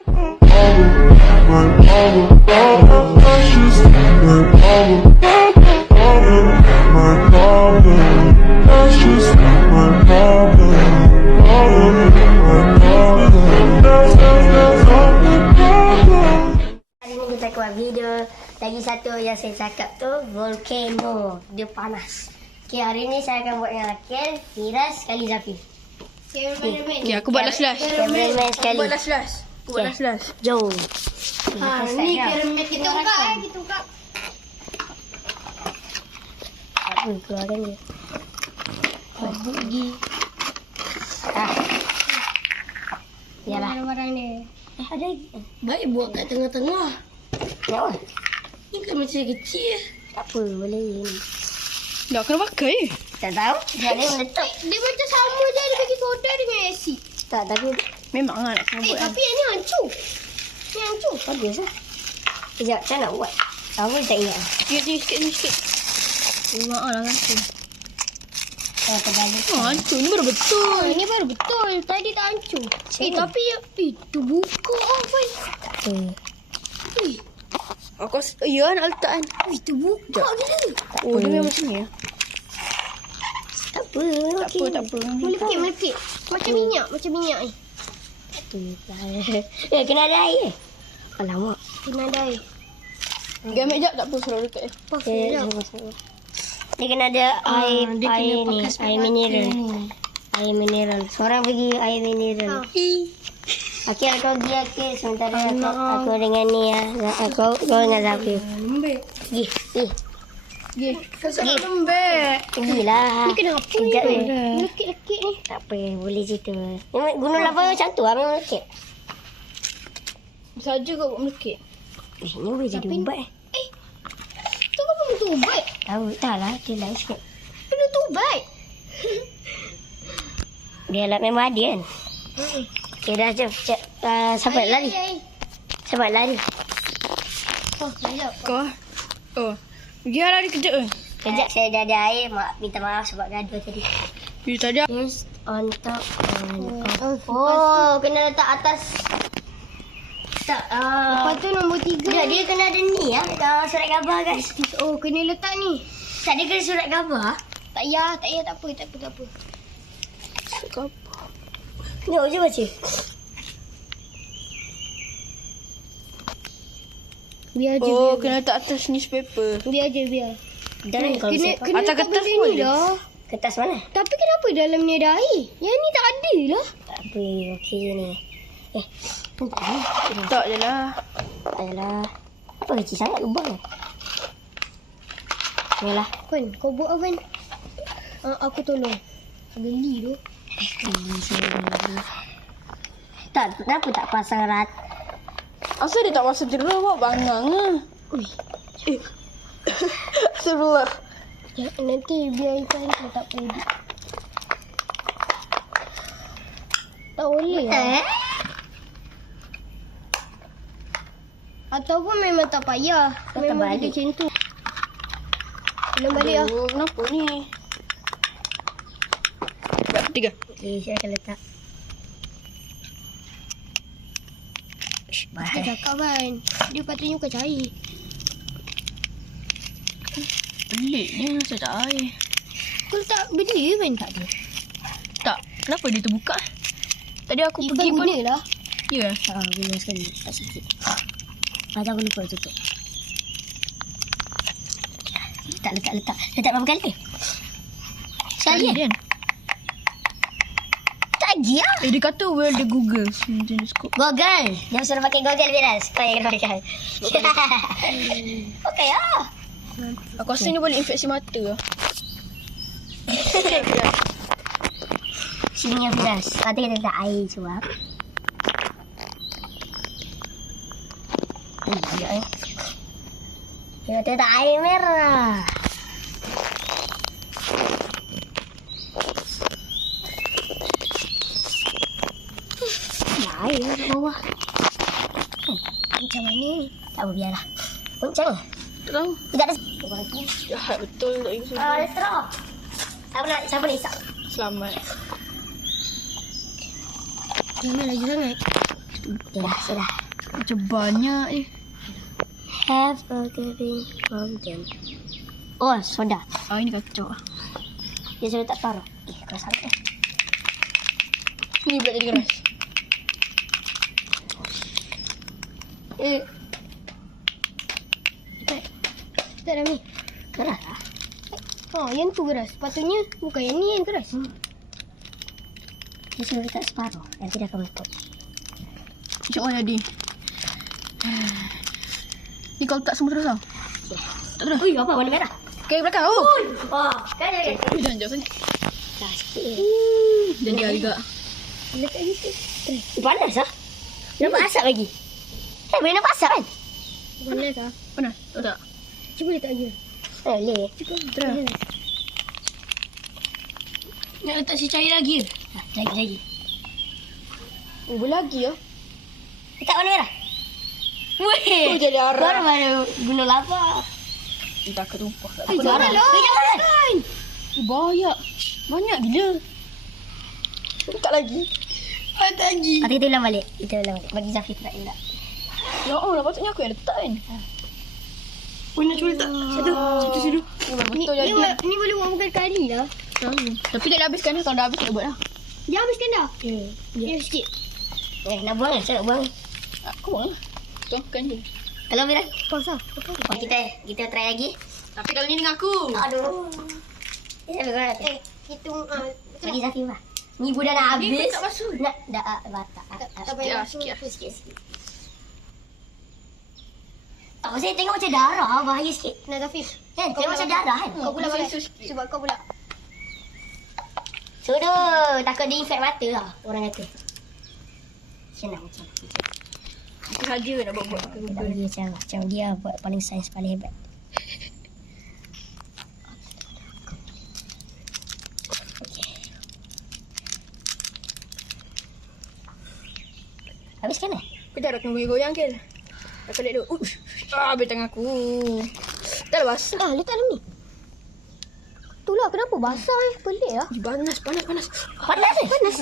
Video lagi satu yang saya cakap tu volcano, dia panas. Okay, hari ni saya akan buat dengan Akhil, Firas sekali Zafi. Okay, aku buat last. Cameraman sekali. Aku buat last. Jom. Ni caramel kita buka kita buka. Apa keluarkan dia? Bubuk gigi. Yalah. Barang-barang dia. Ada lagi. Baik buat kat tengah-tengah. Kenapa? Ni kan macam kecil. Tak apa, boleh. Dah kena pakai. Tak tahu. Dia ada meletup. Dia macam sama je dia bagi soda dengan asid. Tak, tapi Memang lah nak kena buat. Tapi yang ni hancur. Ni hancur. bagus lah. Sekejap, macam nak buat? Aku tak ingat. Sikit. Memang lah rasa. Saya terbalik. Hancur ni baru betul. Ini baru betul. Tadi tak hancur. Tapi tu buka Afan. Tak apa. Aku rasa, ya nak letak kan. Tu buka gila. Oh, dia memang macam ni ya. Tak apa. Tak apa. Melekit. Macam minyak ni. Kena ada air. Alamak. Kena ada air. Gamit jap tak apa suruh letak. Dia kena ada air dia kena ni, pakai spek air mineral. Seorang pergi air mineral. Akhil kau pergi Akhil. Sementara aku dengan ni kau dengan Zafi. Lembek. Pergi. Kenapa lembek? Pergilah. Ni kenapa Sekejap ni? je. Lekit-lekit ni. Tak apa, boleh cerita. Gunung lava macam tu lah, memang lekit. Saja kau buat melekit. Ni boleh jadi ubat Tu kan benda tu ubat. Tahu, tak lah, dia lain sikit. Benda tu ubat. Dia lah memang ada kan. Okay, dah jom. Sahabat lari. Sahabat lari. Oh, sekejap. Kau. Oh. Dia lari kejap ke? Kejap saya dah ada air. Minta maaf sebab gaduh tadi. Tadi Yes, on top and off. Oh, Kena letak atas. Tak. lepas tu nombor 3. Dia kena ada ni lah. Surat khabar guys. Oh, kena letak ni. Tak, dia kena surat khabar. Tak payah, tak apa. Tengok je baca. Biar je. Oh, kena letak atas newspaper. Biar. Jangan kalau saya Kena Atas letak kertas benda ni boleh? lah. kertas mana? Tapi kenapa dalam ni ada air? Yang ni tak ada lah. Tak apa, okey je ni. Bentar ni. Tak je lah. Tak adalah. Apa kecil sangat lubang ni? Yalah. Fan, kau buat apa, Fan? Aku tolong. Geli tu. Tak, kenapa tak pasang rat? Asal dia tak pasal jeruk buat bangang lah. Ui. Astagfirullah. Ya, nanti biar ikan tu tak boleh. Tak boleh lah. Ataupun memang tak payah. Kau Memang terbalik. dia macam tu. Belum balik lah. Oh, kenapa ni? Tak, 3. Okey, saya akan letak. Kita Bahaya. cakap kan. Dia patutnya bukan cair. Peliknya saya tak air. Kau letak benda kan? Tak ada. Tak, kenapa dia terbuka? Tadi aku Ipan pergi pun. guna lah. Ya. Guna sekali. Tak sikit. Macam aku lupa tutup. Letak. Letak berapa kali? Sekali kan? kan? Tak lagi lah. Dia kata well dia Google. Cineskop. Google. Dia suruh pakai Google Firas. Kau yang pakai. Okey lah. Aku rasa ni boleh infeksi mata lah. Sini yang Firas. Kata kita letak air suap. Banyak eh. Kita letak air merah. Air kat bawah. Macam mana ni? Tak apa, biarlah. Goncang. Tak tahu. Tidak ada. Jahat betul tak ingat. Ada straw. Siapa nak isap? Selamat. Jangan lagi sangat. Ya, sudah. Macam banyak ni. Have a green mountain. Oh, soda. Ah, ini kacau. Dia sudah tak taruh. Keras sangat eh. Ni pula jadi keras. Tak ada ni. Keras lah. Oh, yang tu keras. Patutnya bukan yang ni yang keras. Dia sudah letak separuh. Nanti dah akan meletup. Macam mana jadi? Ni kalau tak semua terus tau. Tak terus. Ui, apa warna merah? Okay, belakang. Oh. Oh, kan ada. Jangan jauh sangat. Dah sikit. Jadi juga. Letak gitu. Panas lah. Nampak asap lagi. Boleh nampak asap kan? Boleh tak? Panas? Tahu tak? Cuba letak lagi. Boleh. Terus. Nak letak si cair lagi. Lagi. Oh, lagi ya? Letak warna merah. Weh. Oh, jadi arah. Baru guna lava. Entah ketumpah. Jangan lah. Jangan. Banyak. Banyak gila. Letak lagi. Letak lagi. Nanti kita ulang balik. Bagi Zafif nak elak. Ya Allah, patutnya aku yang letak kan. Oh, nak cuba letak. Satu sini. Betul jadi. Ni boleh buat berkali-kali lah. Tapi tak dah habiskan ni. Kalau dah habis, kita buat lah. Dia habiskan dah. Ya, sikit. Nak buang kan? Saya nak buang. Aku buang lah. Tuangkan je. Kalau Mira. Pause lah. Oh, kita try lagi. Tapi kali ni dengan aku. Aduh. Ini Zafif kau nak. Hitung. Bagi Zafif lah. Ni budak nak habis. Ni tak basuh. Nak dah batak. Tak payah masuk. Sikit. Tak saya tengok macam darah. Bahaya sikit. Nak Zafif. Kan? Tengok macam darah kan? Kau pula Masih balik. susah sikit. Sebab kau pula. Sudah. Takut dia infect mata lah. Orang kata. Senang macam. Kita saja nak buat-buat. Tak dia macam dia buat paling sains paling hebat. Habiskan eh? Kejap dah kena goyang ke? Aku lihat dulu. Habis tangan aku. Dah lah basah. Letak dalam ni. Itulah kenapa basah Pelik lah. Panas. Panas eh? Panas.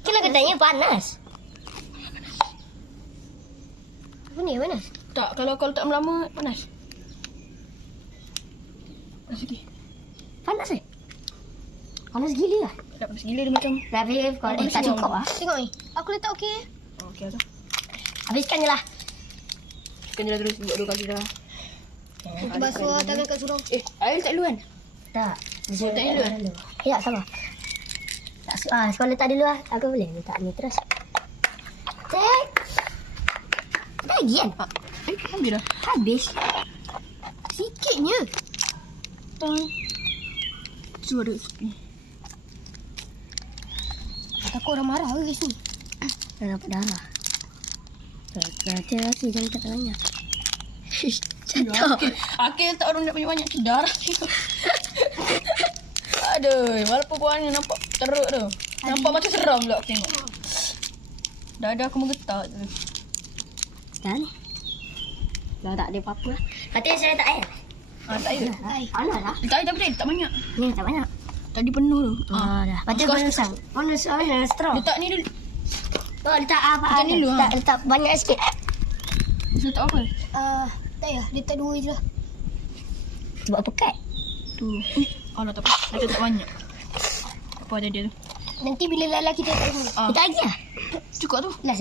Kena katanya panas. Apa ni panas? Tak, kalau tak lama panas. Panas lagi. Panas eh? Panas gila lah. Tak panas gila dia macam. Tapi kalau tak cukup lah. Tengok ni. Aku letak okey. Okey lah tu. Habiskan je lah. Kan je lah terus buat 2 kali dah. Kita basuh tangan kat surau. Air letak dulu kan? Tak. Letak dulu kan? Ya, sama. Tak sekolah letak dulu lah. Aku boleh letak ni terus. Cek. Lagi kan? Habis dah. Habis. Sikitnya. Tang. Suara sikit. Takut orang marah ke kat sini. Dah dapat darah. Nanti lagi jangan letak banyak. Jatuh. Akhir letak orang nak banyak-banyak darah. Aduh, walaupun buahnya nampak teruk tu. Nampak macam seram pula aku tengok. Dada aku menggetar tu. Sekarang ni. Dah tak ada apa-apa lah. Katanya saya letak air. Tak air. Panas lah. Letak air tapi dia letak banyak. Ni tak banyak. Tadi penuh tu. Dah. Lepas tu panas. Panas straw. Letak ni dulu. Oh, letak apa? Letak ni dulu, Letak banyak sikit. Letak apa? Tak payah. Letak 2 je lah. Buat pekat. Tu. Alah tak apa. Letak tak banyak. Apa ada dia tu? Nanti bila lala kita letak dulu. Letak lagi lah. Cukup tu. Last.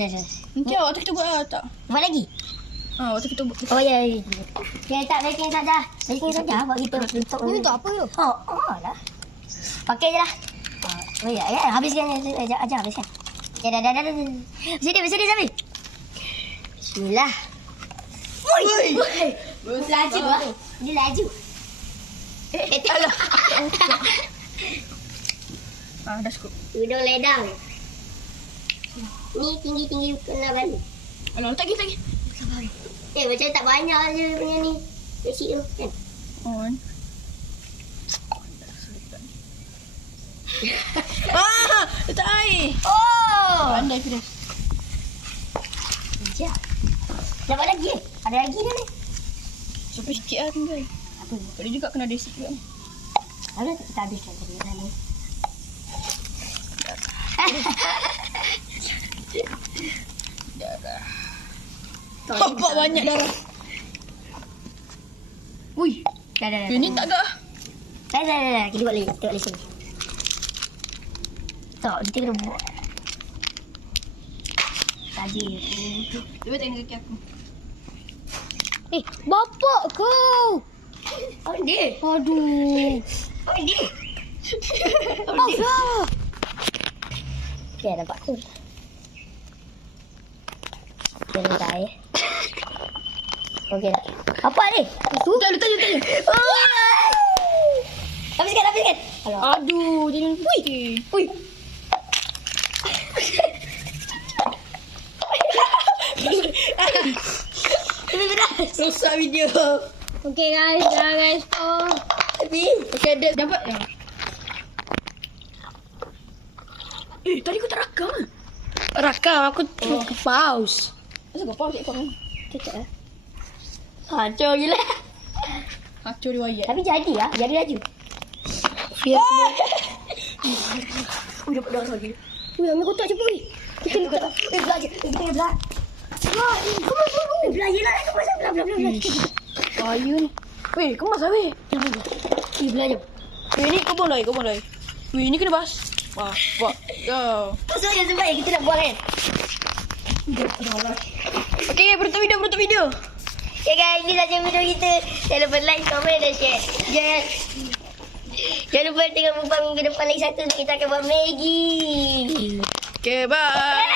Nanti waktu kita buat lah tak. Buat lagi? Waktu kita buat. Oh ya. Kita letak baking saja. Baking saja. Buat kita bentuk. Ni untuk apa tu? Oh lah. Pakai je lah. Oh ya. Habiskan. Ajar habiskan. Ya dah. Sini Zabi. Bismillah. Woi. Laju lah. Dia laju. Alah. Dah cukup. Hidung ledang. Ni tinggi kena balik. Alah, letak lagi. Macam tak banyak je punya ni. Kecil tu kan. On. Letak air. Oh. Pandai Firas. Sekejap. Dapat lagi Ada lagi dah ni. Sampai sikit lah tinggal. Apa? Tadi juga kena desi juga ni. Ada kita habiskan tadi ni. Darah. Nampak banyak darah. Ui. Dah. Ini tak agak. Dah. Kita buat lagi. Tengok lagi sini. Tak, kita kena buat. Saja. Cuba tengok kaki aku. Bapak kau. Oh, dia. Aduh. Oh, dia. Apa? Okay, nampak tu. Okay, dah dah Okay dah. Apa ni? Tu tak letak je. Habiskan. Alah. Aduh, jangan. Ui. Rosak video. Okay guys, dah guys. Okay, dia dapat. Tadi kau tak rakam ke? Rakam aku pause. Masa kau pause kau kan? Cakap hancur gila. Hancur riwayat. Tapi jadi lah. Jadi laju. Fierce. Dapat darah lagi. Ui, ambil kotak cepat weh. Kita letak. Belajar. Kita belajar. Wah, come on. Belajar lah. Belajar. Ayun. Weh, kemas lah weh. Belajar. Weh, ni kau buang lagi. Weh, ni kena bas. Wah, buat. Go. Pasal yang sebab yang kita nak buat kan. Okay, penutup video. Okay guys, ini saja video kita. Jangan lupa like, komen dan share. Jangan lupa tengok mukbang minggu depan lagi satu. Kita akan buat Maggi. Okay, bye.